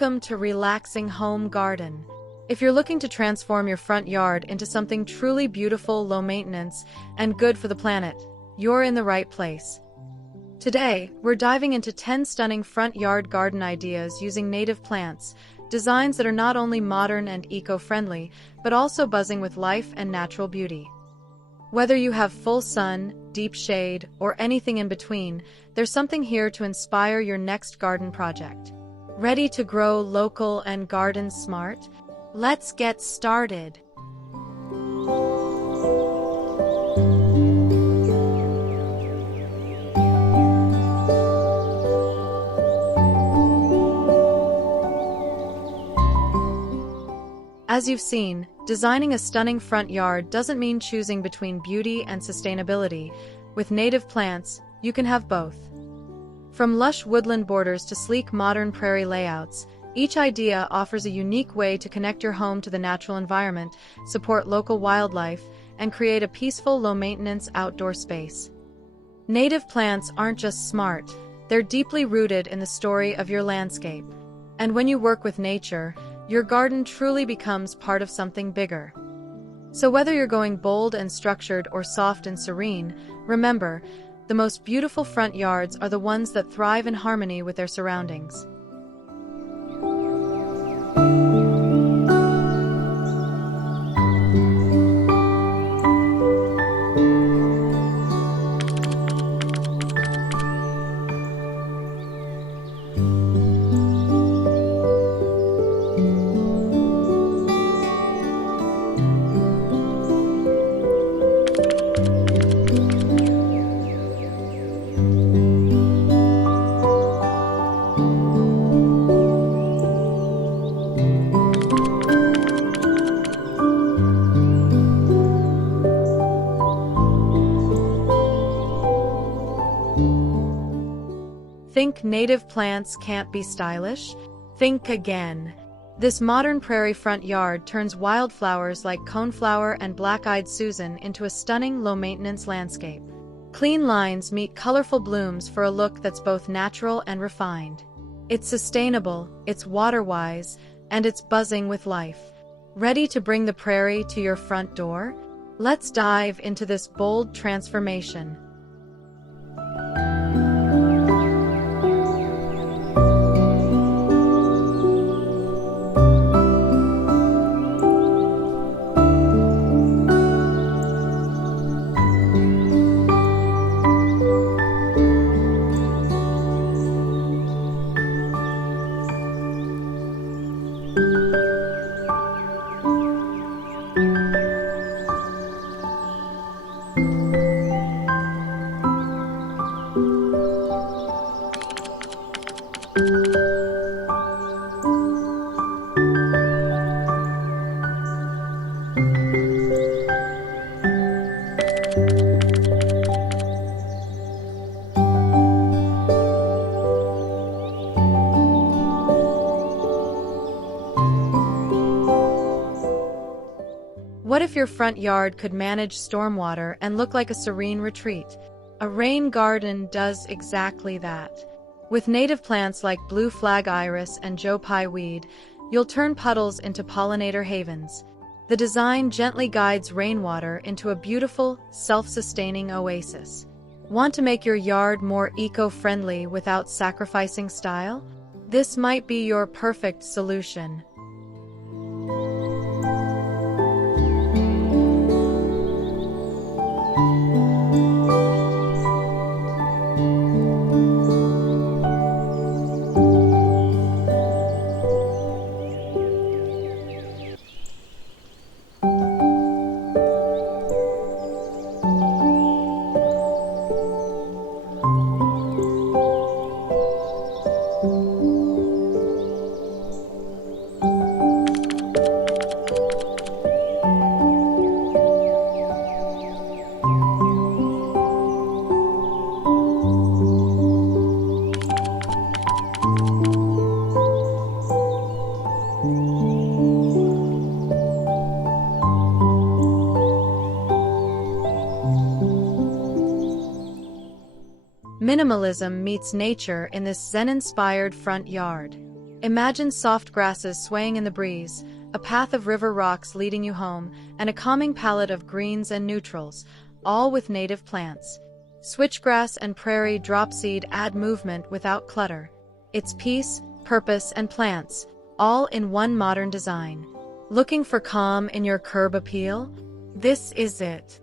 Welcome to Relaxing Home Garden. If you're looking to transform your front yard into something truly beautiful, low maintenance, and good for the planet, you're in the right place. Today, we're diving into 10 stunning front yard garden ideas using native plants, designs that are not only modern and eco-friendly, but also buzzing with life and natural beauty. Whether you have full sun, deep shade, or anything in between, there's something here to inspire your next garden project. Ready to grow local and garden smart? Let's get started. As you've seen, designing a stunning front yard doesn't mean choosing between beauty and sustainability. With native plants, you can have both. From lush woodland borders to sleek modern prairie layouts, each idea offers a unique way to connect your home to the natural environment, support local wildlife, and create a peaceful, low-maintenance outdoor space. Native plants aren't just smart, they're deeply rooted in the story of your landscape. And when you work with nature, your garden truly becomes part of something bigger. So whether you're going bold and structured or soft and serene, remember, the most beautiful front yards are the ones that thrive in harmony with their surroundings. Think native plants can't be stylish? Think again. This modern prairie front yard turns wildflowers like coneflower and black-eyed Susan into a stunning low-maintenance landscape. Clean lines meet colorful blooms for a look that's both natural and refined. It's sustainable, it's water-wise, and it's buzzing with life. Ready to bring the prairie to your front door? Let's dive into this bold transformation. What if your front yard could manage stormwater and look like a serene retreat? A rain garden does exactly that. With native plants like blue flag iris and Joe Pye weed, you'll turn puddles into pollinator havens. The design gently guides rainwater into a beautiful, self-sustaining oasis. Want to make your yard more eco-friendly without sacrificing style? This might be your perfect solution. Minimalism meets nature in this Zen-inspired front yard. Imagine soft grasses swaying in the breeze, a path of river rocks leading you home, and a calming palette of greens and neutrals, all with native plants. Switchgrass and prairie dropseed add movement without clutter. It's peace, purpose, and plants, all in one modern design. Looking for calm in your curb appeal? This is it.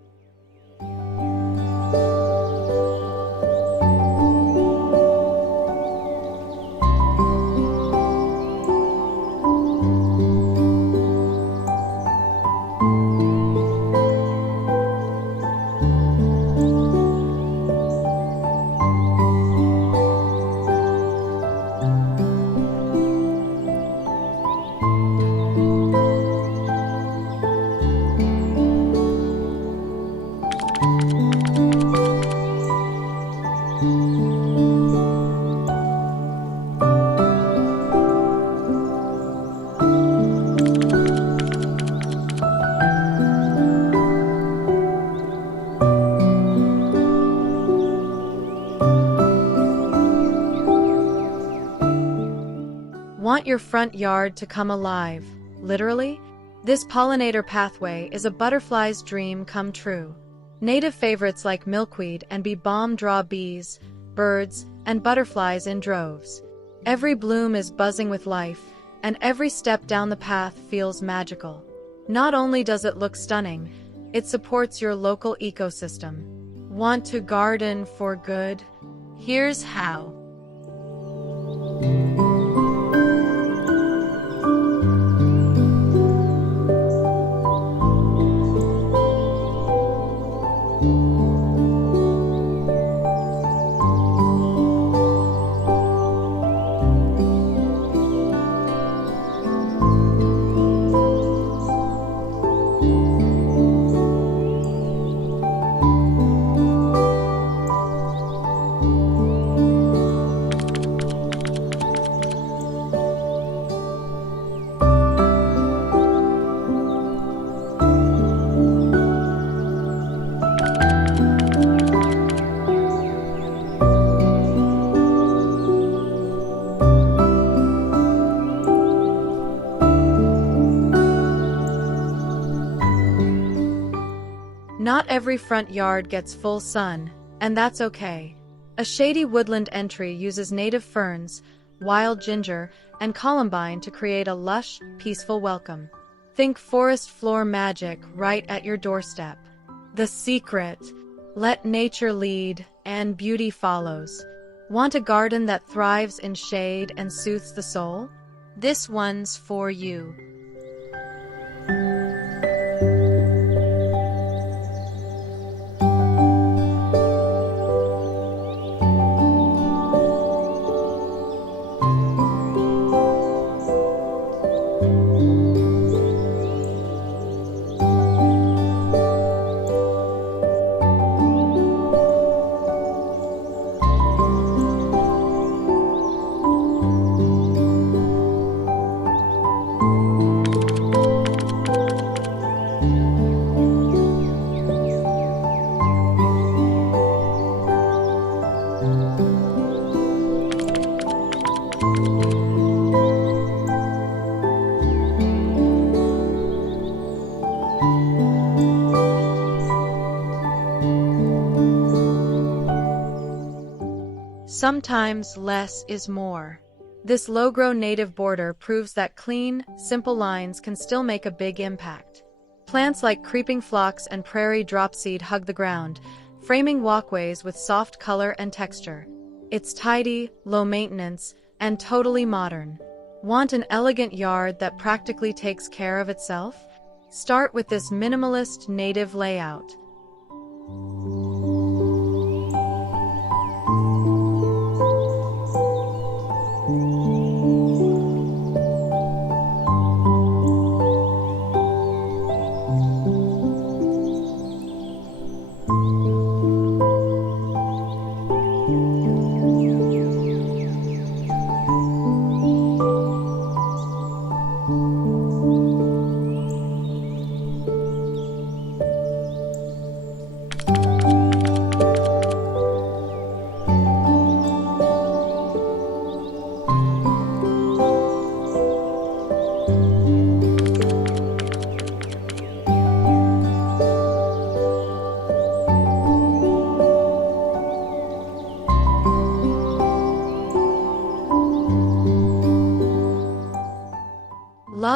Want your front yard to come alive, literally? This pollinator pathway is a butterfly's dream come true. Native favorites like milkweed and bee balm draw bees, birds, and butterflies in droves. Every bloom is buzzing with life, and every step down the path feels magical. Not only does it look stunning, it supports your local ecosystem. Want to garden for good? Here's how. Not every front yard gets full sun, and that's okay. A shady woodland entry uses native ferns, wild ginger, and columbine to create a lush, peaceful welcome. Think forest floor magic right at your doorstep. The secret: let nature lead, and beauty follows. Want a garden that thrives in shade and soothes the soul? This one's for you. Sometimes less is more. This low-grow native border proves that clean, simple lines can still make a big impact. Plants like creeping phlox and prairie dropseed hug the ground, framing walkways with soft color and texture. It's tidy, low maintenance, and totally modern. Want an elegant yard that practically takes care of itself? Start with this minimalist native layout.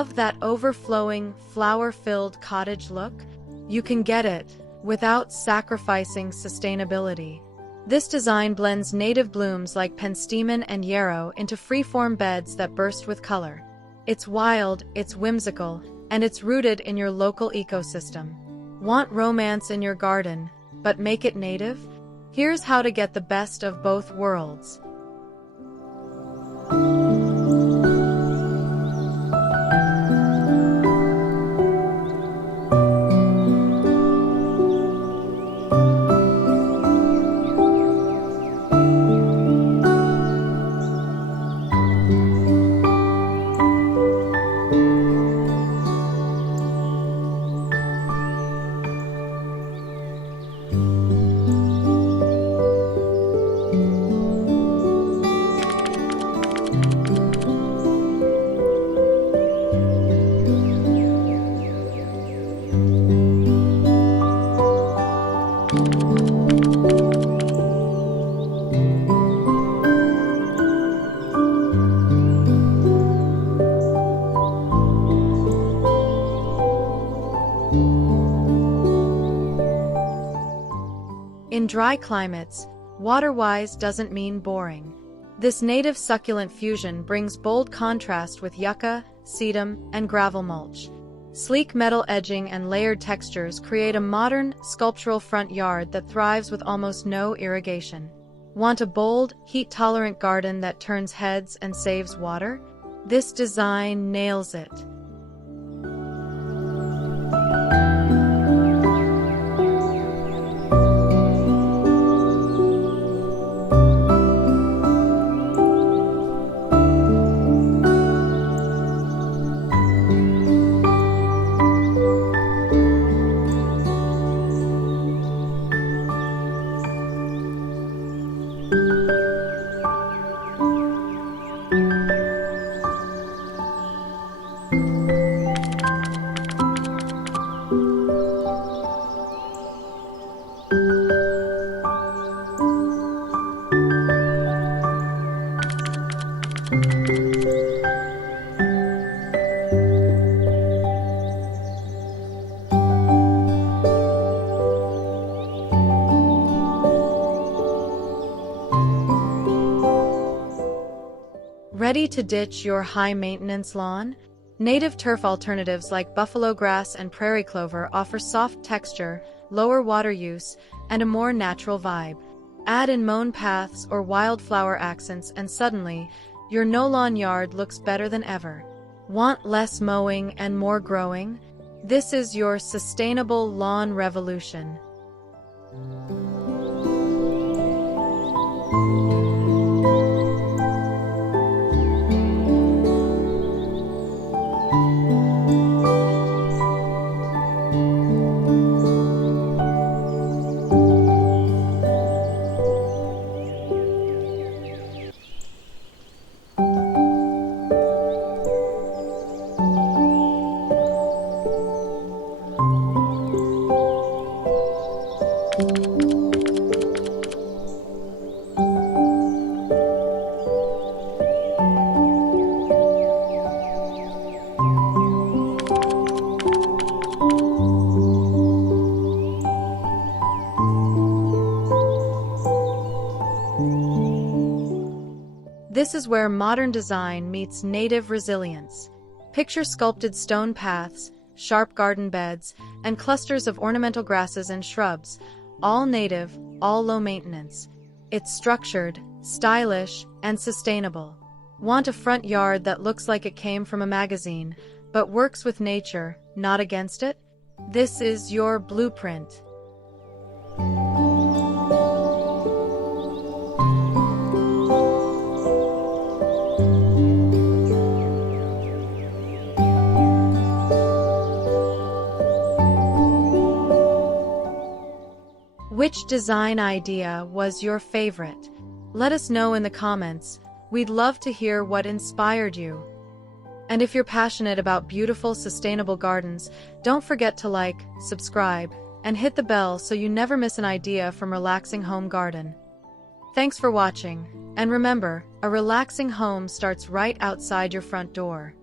Love that overflowing, flower-filled cottage look? You can get it without sacrificing sustainability. This design blends native blooms like penstemon and yarrow into free-form beds that burst with color. It's wild, it's whimsical, and it's rooted in your local ecosystem. Want romance in your garden, but make it native? Here's how to get the best of both worlds. In dry climates, water-wise doesn't mean boring. This native succulent fusion brings bold contrast with yucca, sedum, and gravel mulch. Sleek metal edging and layered textures create a modern, sculptural front yard that thrives with almost no irrigation. Want a bold, heat-tolerant garden that turns heads and saves water? This design nails it. Ready to ditch your high-maintenance lawn? Native turf alternatives like buffalo grass and prairie clover offer soft texture, lower water use, and a more natural vibe. Add in mown paths or wildflower accents and suddenly, your no-lawn yard looks better than ever. Want less mowing and more growing? This is your sustainable lawn revolution. This is where modern design meets native resilience. Picture sculpted stone paths, sharp garden beds, and clusters of ornamental grasses and shrubs, all native, all low maintenance. It's structured, stylish, and sustainable. Want a front yard that looks like it came from a magazine, but works with nature, not against it? This is your blueprint. Which design idea was your favorite? Let us know in the comments. We'd love to hear what inspired you. And if you're passionate about beautiful, sustainable gardens, don't forget to like, subscribe, and hit the bell so you never miss an idea from Relaxing Home Garden. Thanks for watching, and remember, a relaxing home starts right outside your front door.